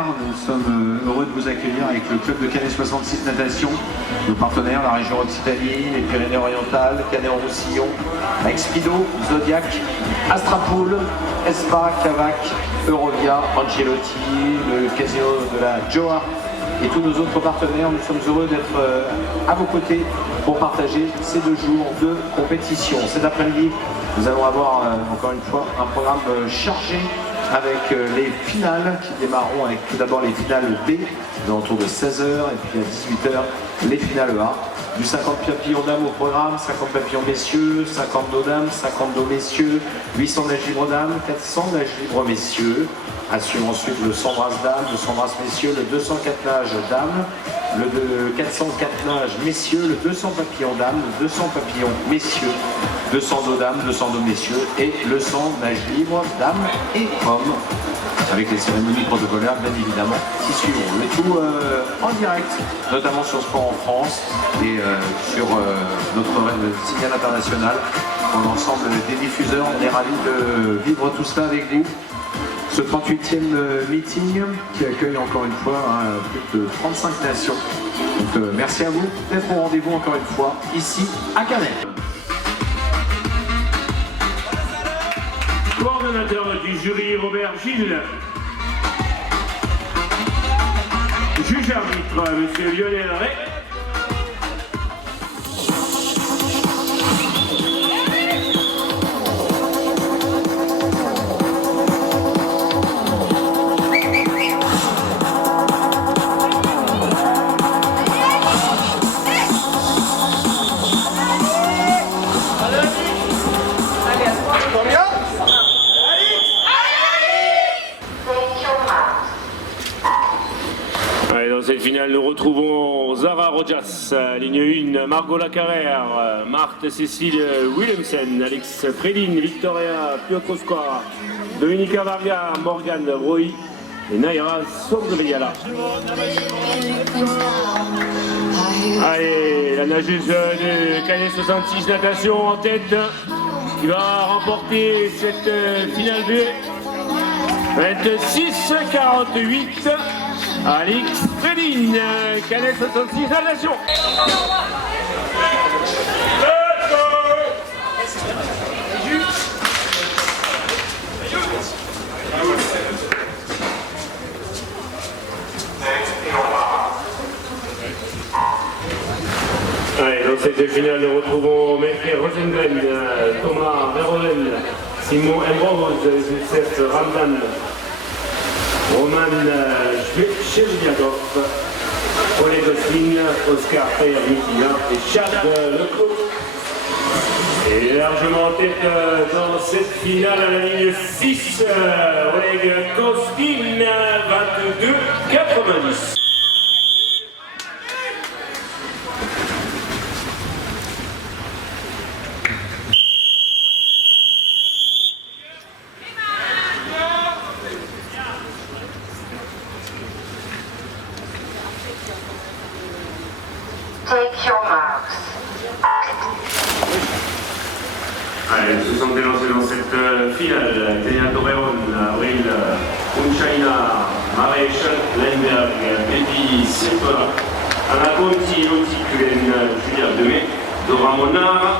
partenaires. Nous sommes heureux de vous accueillir avec le club de Canet 66 Natation, nos partenaires, la région Occitanie, les Pyrénées-Orientales, Canet-en-Roussillon, Expido, Zodiac, Astrapool, Espa, Cavac, Eurovia, Angelotti, le casino de la Joa et tous nos autres partenaires. Nous sommes heureux d'être à vos côtés pour partager ces 2 jours de compétition. Cet après-midi, nous allons avoir encore une fois un programme chargé avec les finales qui démarreront avec tout d'abord les finales B, autour de 16h, et puis à 18h, les finales A. Du 50 papillons dames au programme, 50 papillons messieurs, 50 dos dames, 50 dos messieurs, 800 nages libres dames, 400 nages libres messieurs. Assure ensuite le 100 brasses dames, le 100 brasses messieurs, le 204 nages dames, le 404 nages messieurs, le 200 papillons dames, le 200 papillons messieurs, 200 dos dames, 200 dos messieurs et le 100 nages libres dames et hommes. Avec les cérémonies protocolaires bien évidemment qui suivront. Le tout en direct, notamment sur Sport en France et sur notre signal international. Pour l'ensemble des diffuseurs, on est ravis de vivre tout cela avec vous. Ce 38e meeting qui accueille encore une fois plus de 35 nations. Donc merci à vous d'être au rendez-vous encore une fois ici à Canet. Coordonnateur du jury Robert Gilles. Juge arbitre Monsieur Lionel Ray. Dans cette finale, nous retrouvons Zara Rojas, ligne 1, Margot Lacarrère, Marthe Cécile Willemsen, Alex Fredin, Victoria Piotrowska, Dominica Varga, Morgane Roy et Naira Sobreveyala. Allez, la nageuse de Canet 66 Natation en tête, qui va remporter cette finale 2. 26-48. Alex Fredin, Canet 66 Natation. Allez, dans cette finale, nous retrouvons Melchior Rosengren, Thomas Verhoeven, Simon Ambrose, Youssef Ramdan, Roman Chevliakov, Oleg Gosling, Oscar Tayer-Mikina et Chad Lecaux. Et largement en tête dans cette finale à la ligne 6, Oleg Gosling, 22-90. Take your marks. Allez, se sont élancés dans cette finale. Tenia Torreon, Avril Unchaina, Maréchal Lemberg, Baby Seppa, Anna Conti, Loti Kulen, Julia Demé, Dora Monara.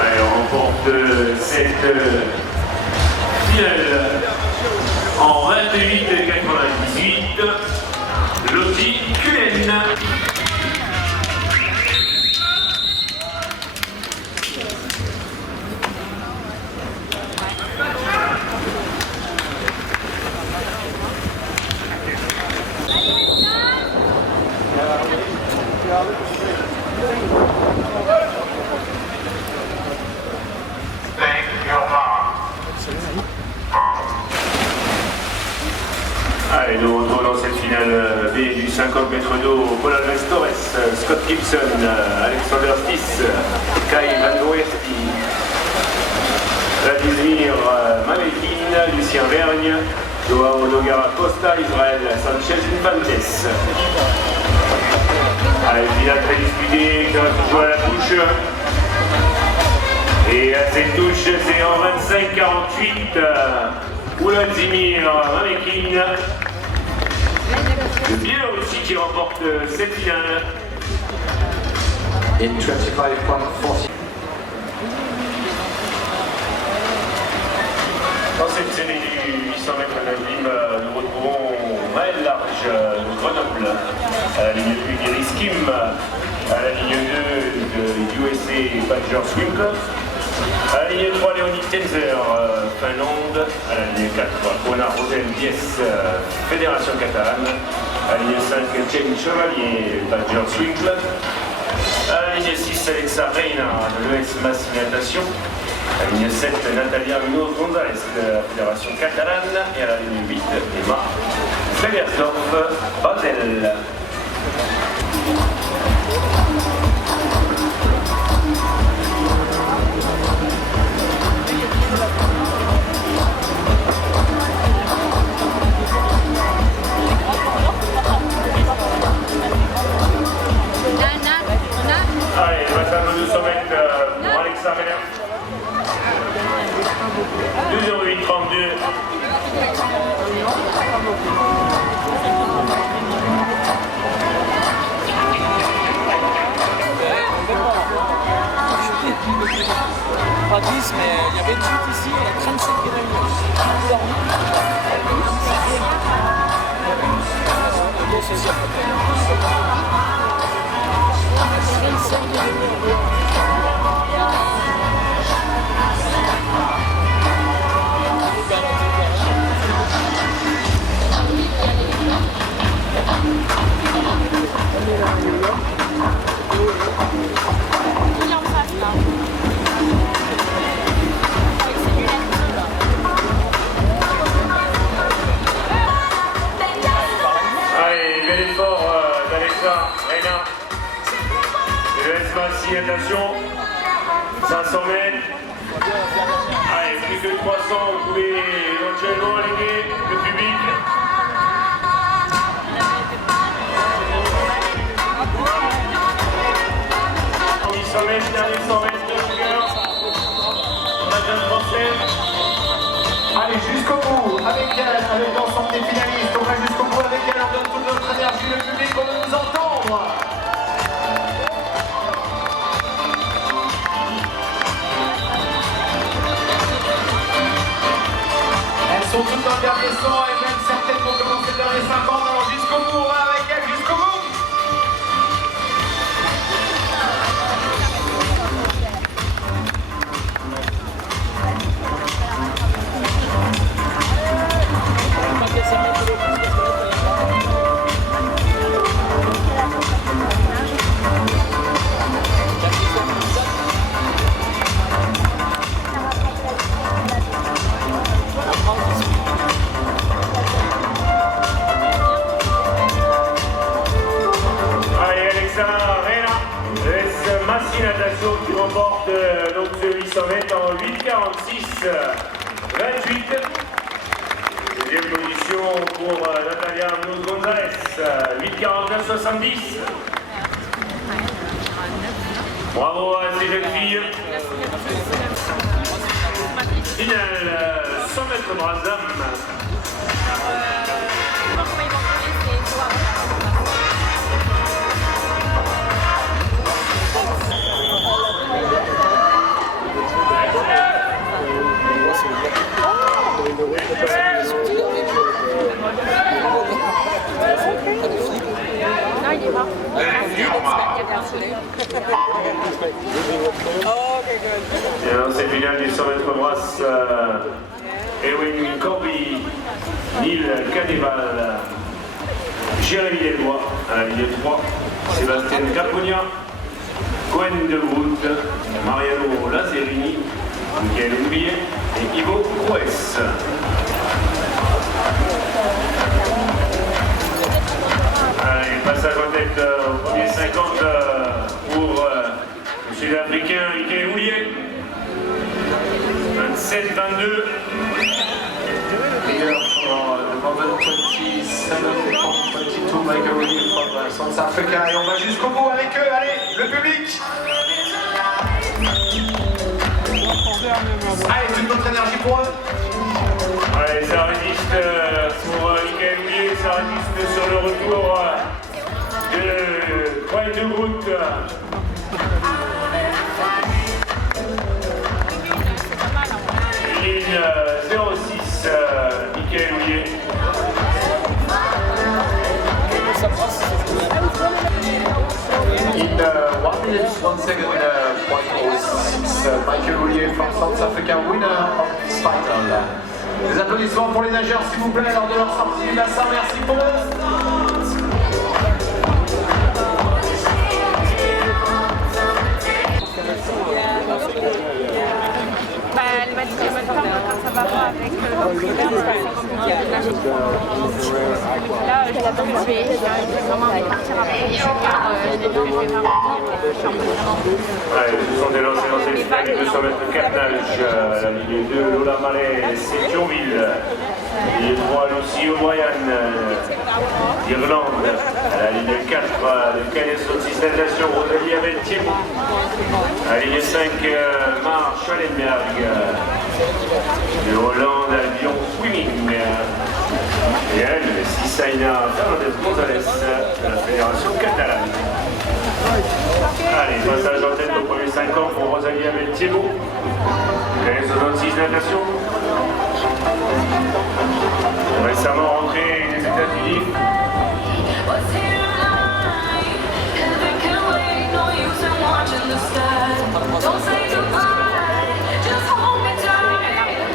Allez, on remporte cette finale en 28-98, Loti Kulen. Allez, nous retrouvons dans cette finale B du 50 mètres d'eau, Paul Alves Torres, Scott Gibson, Alexander Stis, Kai Van Goerti, Vladimir Malekin, Lucien Vergne, Joao Nogara Costa, Israël Sanchez Infantes. Allez, finale très disputée, qui va se jouer à la touche. Cette touche, c'est en 25-48. Vladimir Mamekin. Le Biélorussie qui remporte cette finale. In 25.40. Dans cette série du 800 mètres anonyme, nous retrouvons Maël Large de Grenoble, à la ligne 1 Gary Skim, à la ligne 2 de USA Badger Swim Club, à la ligne 3 Leonid Tenzer, Finlande, à la ligne 4 Ona Rosen Dies, Fédération Catalane, à la ligne 5 James Chevalier, Badger Swim Club, à la ligne 6 Alexa Reina de l'ES Massy Natation, à la ligne 7, Natalia Munoz González de la Fédération Catalane et à la ligne 8, Emma Fredersdorf Basel. Allez, maintenant 200 mètres pour Alexa Reina. 2:08:32. Pas 10, mais il y avait une chute ici, il y a 37 Allez, bel effort d'Alexa Reina. Et le S Massy Natation. 500 mètres. Allez, plus que 300, vous pouvez éventuellement allumer le public. En 800 mètres, dernier 100 mètres de longueur. On a bien français. Allez, jusqu'au bout, avec elle, avec l'ensemble des finalistes. On va jusqu'au bout avec elle, on donne toute notre énergie, le public, on veut nous entendre. Elles sont toutes dans le dernier 100 et même certaines vont commencer le dernier 50. Alors jusqu'au bout, on va avec elles, jusqu'au bout. Allez, Alexa Reina, l'ES Massy Natation qui remporte donc ce 800 mètres en 8:46 28. Deuxième position pour Natalia Munoz González, 8:49:70. Bravo à ces jeunes filles. Finale 100 mètres Brasam. Et dans cette finale du 100 mètres brasse, Erwin Corby, Neil Cadeval, Jérémy Desbois à la ligne 3, Sébastien Caponia, Cohen de Groot, Mariano Lazzerini, Michael Oublier et Ivo Roes. Allez, passage en tête au premier 50 pour le Sud-Africain Michael Oublier. 27-22. Here for the moment 27.22 Michael Reed from South Africa. Et on va jusqu'au bout avec eux, allez, le public. Allez, toute notre énergie pour eux. Allez, ça résiste pour Michael Houlier, ça résiste sur le retour de Pointe de Groot. Ligne 06, Michael Houlier. In 1 minute, 1 second, .06, Michael Houlier from South Africa, winner of this final. Des applaudissements pour les nageurs, s'il vous plaît, lors de leur sortie du bassin. Merci pour eux. Elle m'a dit qu'elle m'a quand ça va pas avec l'entraîneur, c'est compliqué de nager. Là, je vais vraiment partir après le senior, je vais vraiment revenir, je suis un peu vraiment... Allez, ce sont des lancers dans cette finale de 200 mètres 4 nages. La ligne 2, Lola Mallet, c'est Thionville. Ligne 3, Lucie O'Brien d'Irlande. La ligne 4, le Canet Sautis natation, Rosalie Abel-Thiébaut. La ligne 5, Mar Schallenberg de Hollande, Lyon Swimming. Et elle, Sisaina Fernandez González de la Fédération catalane. Allez, passage en tête au premier 5 ans pour Rosalie Abel-Thiébaut. Canet 66 natation. Récemment rentrée des États-Unis.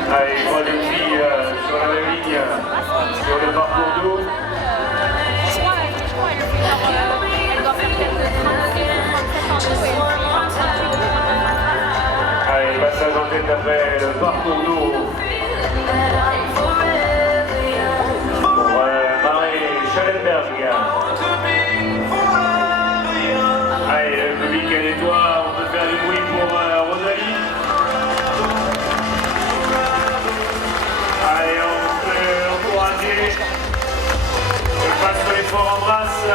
Allez, troisième fille sur la même ligne, sur le parcours d'eau. Je crois elle doit faire peut-être 37 ans. Allez, passage en tête après le parcours d'eau. Pour Marie Schallenberg. Allez, le public est nettoie, on peut faire du bruit pour Rosalie. Allez, on peut encourager. On passe sur l'effort en brasse.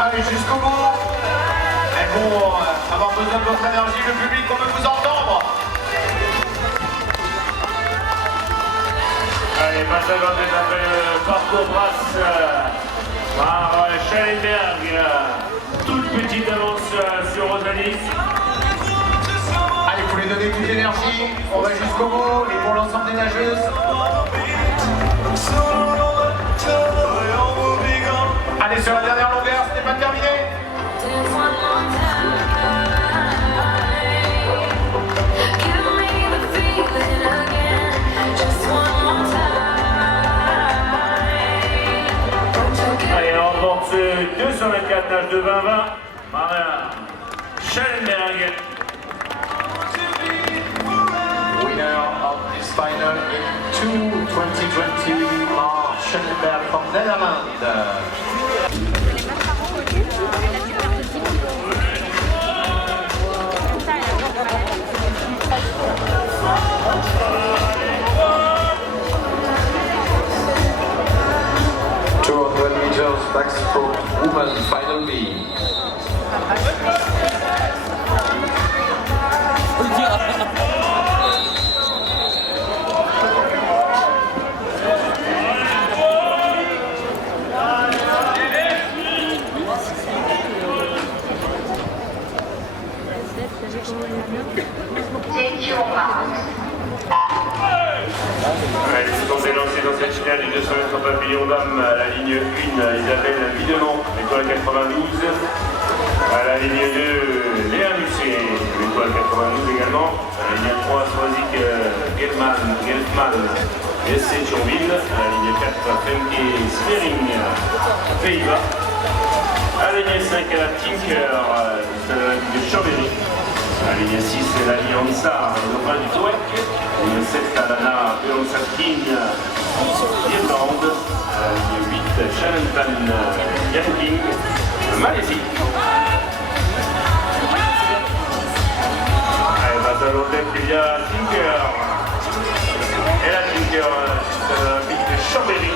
Allez, jusqu'au bout. Elles vont avoir besoin de votre énergie, le public, on veut vous entendre. Allez, passage en tête après le parcours brasse par Schallenberg. Toute petite avance sur Rosalie. Allez, il faut les donner toute l'énergie. On va jusqu'au bout. Et pour l'ensemble des nageuses. Allez, sur la dernière longueur, ce n'est pas terminé. Allez, on remporte ce 224 nages de 20-20. Maria Schallenberg. Winner of this final in 2020, Mar Schallenberg from Netherlands. Backstroke woman final B. Elles sont élancées dans cette finale du 200 mètres papillon d'âme à la ligne 1, Isabelle Videmont, école 92. À la ligne 2, Léa Musset, l'étoile 92 également. À la ligne 3, Swazik Gelfman, SC Thionville. À la ligne 4, Femke Svering, Pays-Bas. À la ligne 5, Tinker, de Chambéry. À la ligne 6, c'est la ligne Ansar, Nova du Touac. À la ligne 7, Alana Peonsatkin, Irlande. À la ligne 8, Shannon Van Yanking, Malaisie. Allez, passe à l'hôtel, il y a Tinker. Et la Tinker, de Chambéry.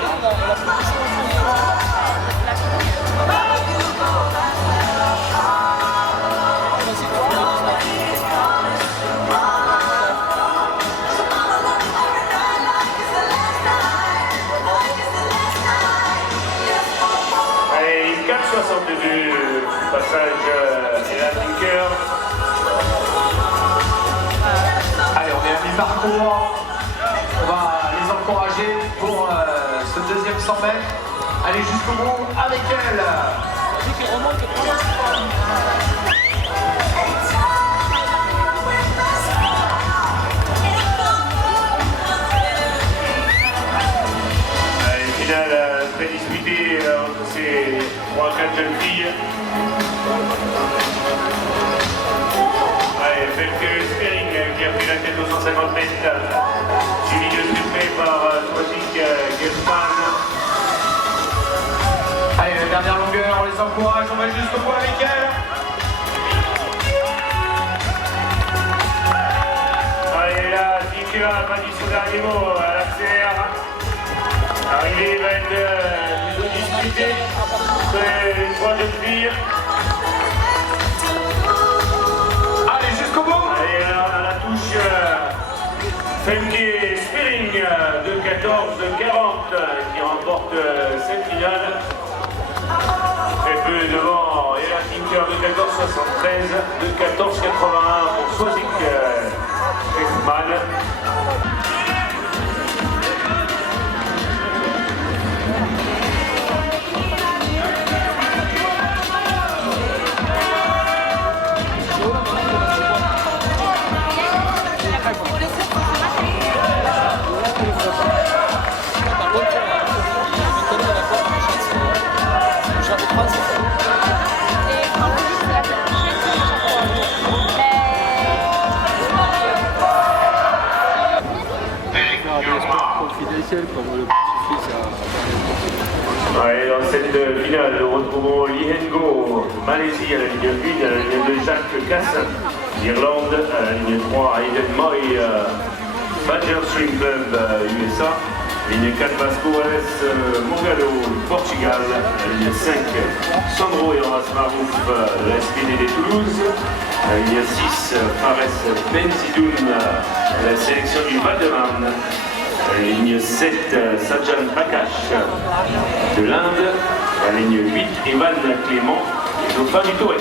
descente du passage Elan Linker. Allez, on est à mi-parcours. On va les encourager pour ce deuxième 100 mètres. Allez jusqu'au bout avec elle. Une finale très disputée entre ces 3-4 jeunes filles. Allez, Femke Spering qui a pris la tête aux 150 mètres, suivi de plus près par Swazig Gelsman. Allez, la dernière longueur, on les encourage, on va jusqu'au bout avec elle. Allez là, Tika n'a pas dit son dernier mot, elle accélère. L'arrivée va être plutôt disputée entre les 3 jeunes filles. Allez, jusqu'au bout. Allez, à la touche, Femke Spering de 14-40 qui remporte cette finale. Très peu devant Elan Linker de 14-73, de 14-81 pour Swazig Gelsman. Allez, dans cette finale, nous retrouvons Lee Hengo, Malaisie à la ligne 1, à la ligne 2, Jacques Cassin, Irlande, à la ligne 3, Aiden Moy, Badger Swim Club, USA, ligne 4, Vasco Morgado, Portugal, à la ligne 5, Sandro Eras Marouf, de la SPDD Toulouse, à la ligne 6, Fares Benzidoun, de la sélection du Val-de-Marne, à la ligne 7, Sajan Prakash de l'Inde, à la ligne 8, Evan Clément, Dauphin du Touareg.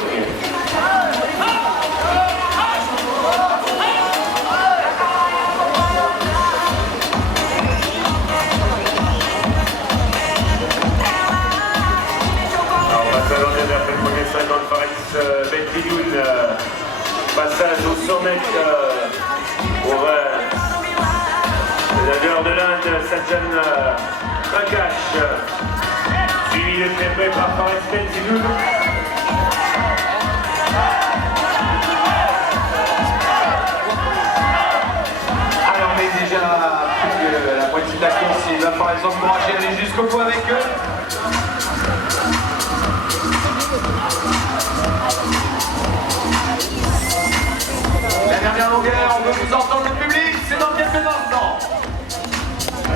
Alors, on va s'avancer vers le premier 50, Fares Benzidoun, passage aux 100 mètres pour le nageur de l'Inde, Sajan Prakash, suivi de très près par Fares Benzidoun. Allez, on est déjà plus que la moitié de la course. Il va falloir les encourager à aller jusqu'au bout avec eux. La dernière longueur, on veut vous entendre le public, c'est dans quelques instants.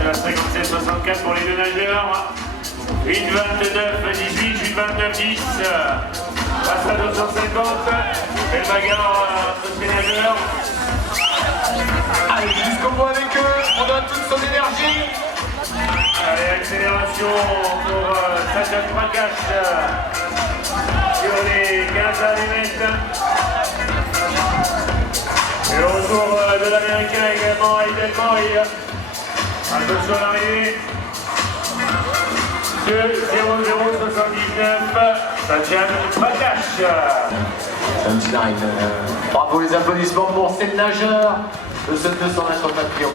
57-64 pour les deux nageurs. 8-29-18, 8-29-10. Passe à 250. Belle bagarre entre ces nageurs. Allez, jusqu'au bout avec eux, on donne toute son énergie. Allez, accélération pour Sajan Prakash sur les 15 derniers mètres. Et le retour de l'Américain également, Aiden Moy. Attention à l'arrivée. 2-0-0-79, Sajan Prakash. 79. Bravo, les applaudissements pour cette nageur de ce 200 mètres papillon.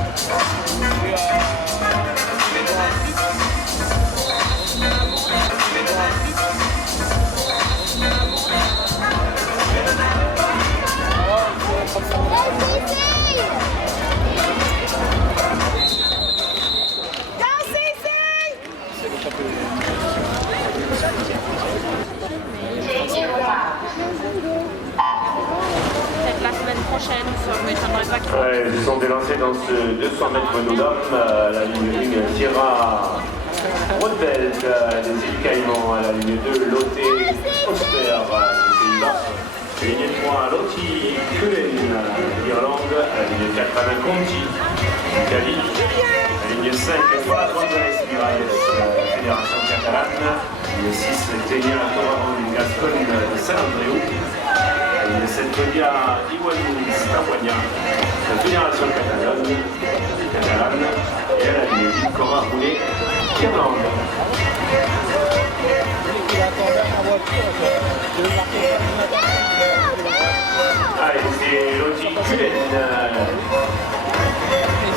Peut-être la semaine prochaine, ça m'étonnerait pas qu'il Ouais, ils sont délancés dans ce 200 mètres de dames, la ligne 1, Sierra Rothbelt des îles Caïmans, à la ligne 2, Lotte Oster des Pays-Bas, la ligne 3, Lotti Cullen d'Irlande, à la ligne 4, Anna Conti d'Italie, la ligne ligne 5, Juan González Miralles, Fédération Catalane. Ligne 6, Tenia Toraron Gascogne de Saint-Andréou. Ligne 7, Tonia Iwanou Stapoigna de Fédération Catalane. Et à la ligne 8, Cora Roulet, Irlande. Allez, c'est Lottie Cullen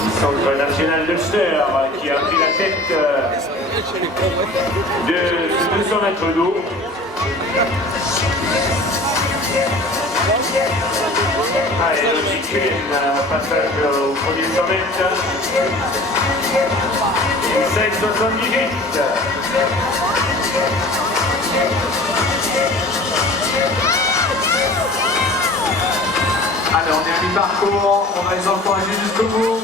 du Centre National d'Ulster qui a pris la tête de ce 200 mètres d'eau. Allez, Lottie Cullen, passage au premier 100 mètres. 5,78. Allez, on est à mi-parcours, on va les encourager jusqu'au bout.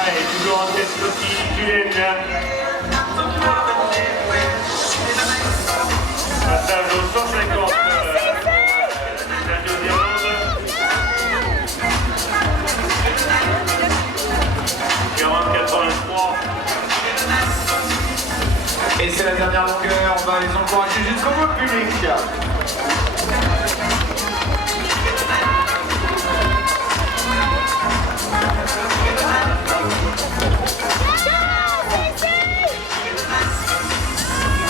Allez, toujours en tête Lottie Cullen. Passage au 150. Et c'est la dernière longueur, on va les encourager jusqu'au bout, le public.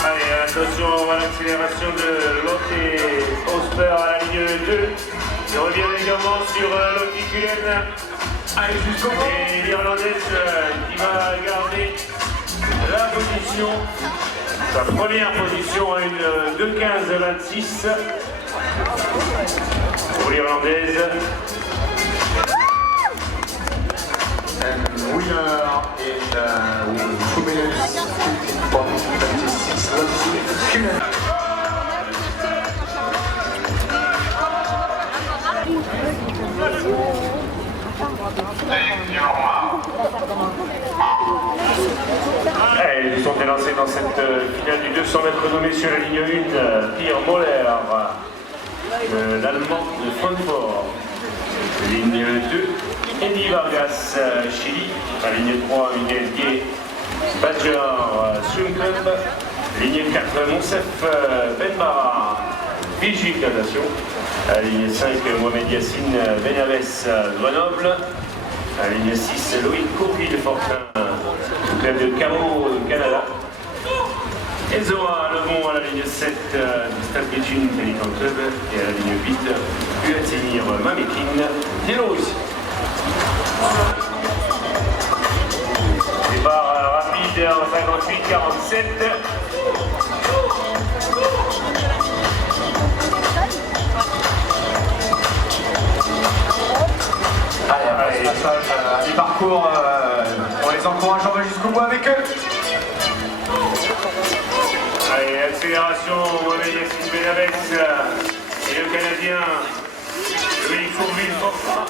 Allez, attention à l'accélération de Lotte Osper à la ligne 2. Je reviens également sur Lottie Cullen. Allez, jusqu'au bout. Et l'Irlandaise qui va garder la position, sa première position à une 2,15,26 pour l'Irlandaise. And winner in 2 minutes 15.26, Lottie Cullen. Ils sont élancés dans cette finale du 200 mètres d'eau, messieurs, la ligne 1, Pierre Moller, l'Allemand de Francfort. Ligne 2, Eddie Vargas, Chili. La ligne 3, Miguel Gué, Badger, Suncumb. Ligne 4, Monsef Benbara, Fiji, Nation. La ligne 5, Mohamed Yassine Benaves, Grenoble. La ligne 6, Loïc Courville-Fortin, du club de Camo, Canada. Et Zoa Lebon à la ligne 7 du Stade Béthune Pelican Club. Et à la ligne 8, Uatenir Mamekin, Biélorussie. Départ rapide en 58-47. Allez, passage à mi-parcours, on les encourage, on va jusqu'au bout avec eux. Allez, accélération, Mohamed Yassine Benaves et le Canadien Loïc Courville-Fortin.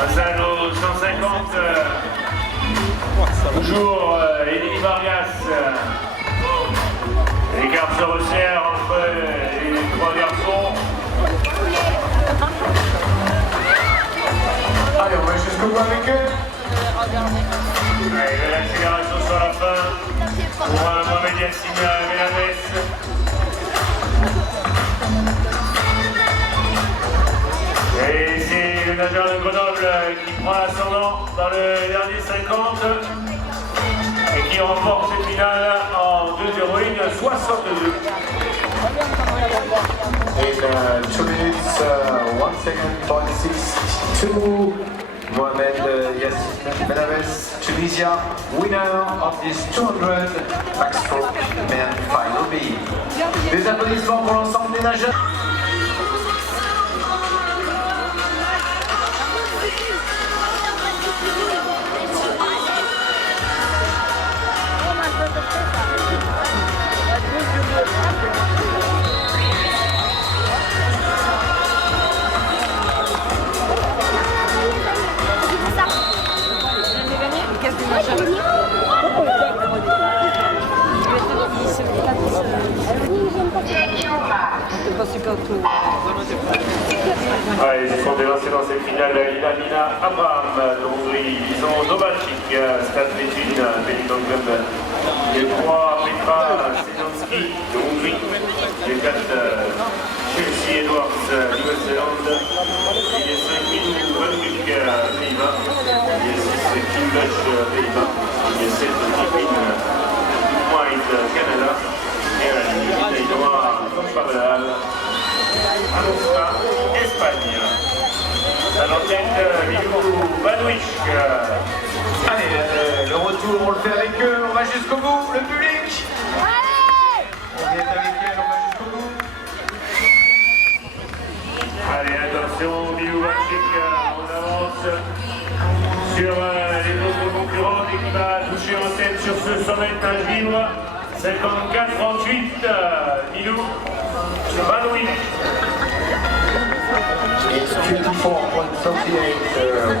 Passage au 150, toujours Eddie Vargas. L'écart se resserre entre les trois garçons. Allez, on va jusqu'au bout avec eux. Allez, l'accélération sur la fin pour Mohamed Yassine Benaves. Et c'est le nageur de Grenoble qui prend l'ascendant dans le dernier 50 et qui remporte cette finale en 2,01,62. In 2 minutes, 1 second, 0.62, Mohamed Yassine Benaves, Tunisia, winner of this 200 backstroke men final B. Des applaudissements pour l'ensemble des nageurs. Allez, ils sont délancés dans cette finale. Nina Abraham de Hongrie, ils ont Novacic, Stade Métune, Benetton Club. Les 3, Petra Sedonski de Hongrie. Les 4, Chelsea Edwards, Nouvelle-Zélande. Les 5, Minou Vanwick, Pays-Bas. Les 6, Kim Bush, Pays-Bas. Les 7, Tippin White, Canada. Et la ligne Taïnoa, Pavel, Anostra, Espagne. À l'antenne, Minou Vanwick. Allez, le retour, on le fait avec eux, on va jusqu'au bout, le public. On vient avec elle, on va jusqu'au bout. Allez, attention, Minou Vanwick, on avance sur les autres concurrents et qui va toucher en tête sur ce 100 mètres libre. 54-38, Minou Vanwick. It's 54.38,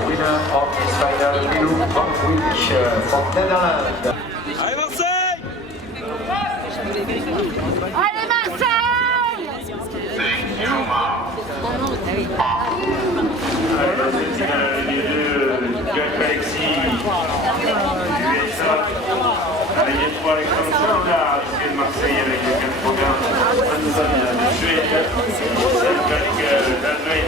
winner of this final, Minou Vanwick from Netherlands. Allez Marseille! Allez Marseille! Allez, dans cette finale, les deux, Jack Alexis du USA. Allez, il y a 3 Alexandre Charles, de Marseille avec les 4 programmes. Hanson de Suède, Jack Dalvin,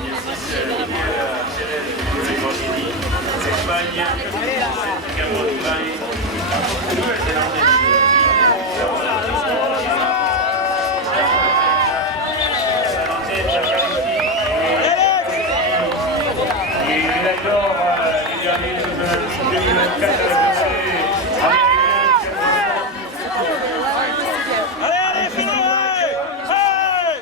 il y a 6 Miguel Cérez de Granchini, Espagne, 7 Cameroun Bain, Nouvelle-Zélande. D'accord, les derniers de 2024 à la Allez, fédéré! Hey!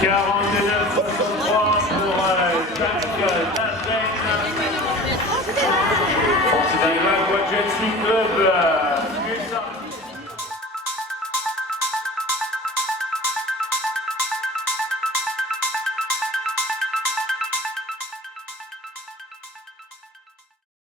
49-63 pour Jack Dalvin. C'est un Jet Ski Club.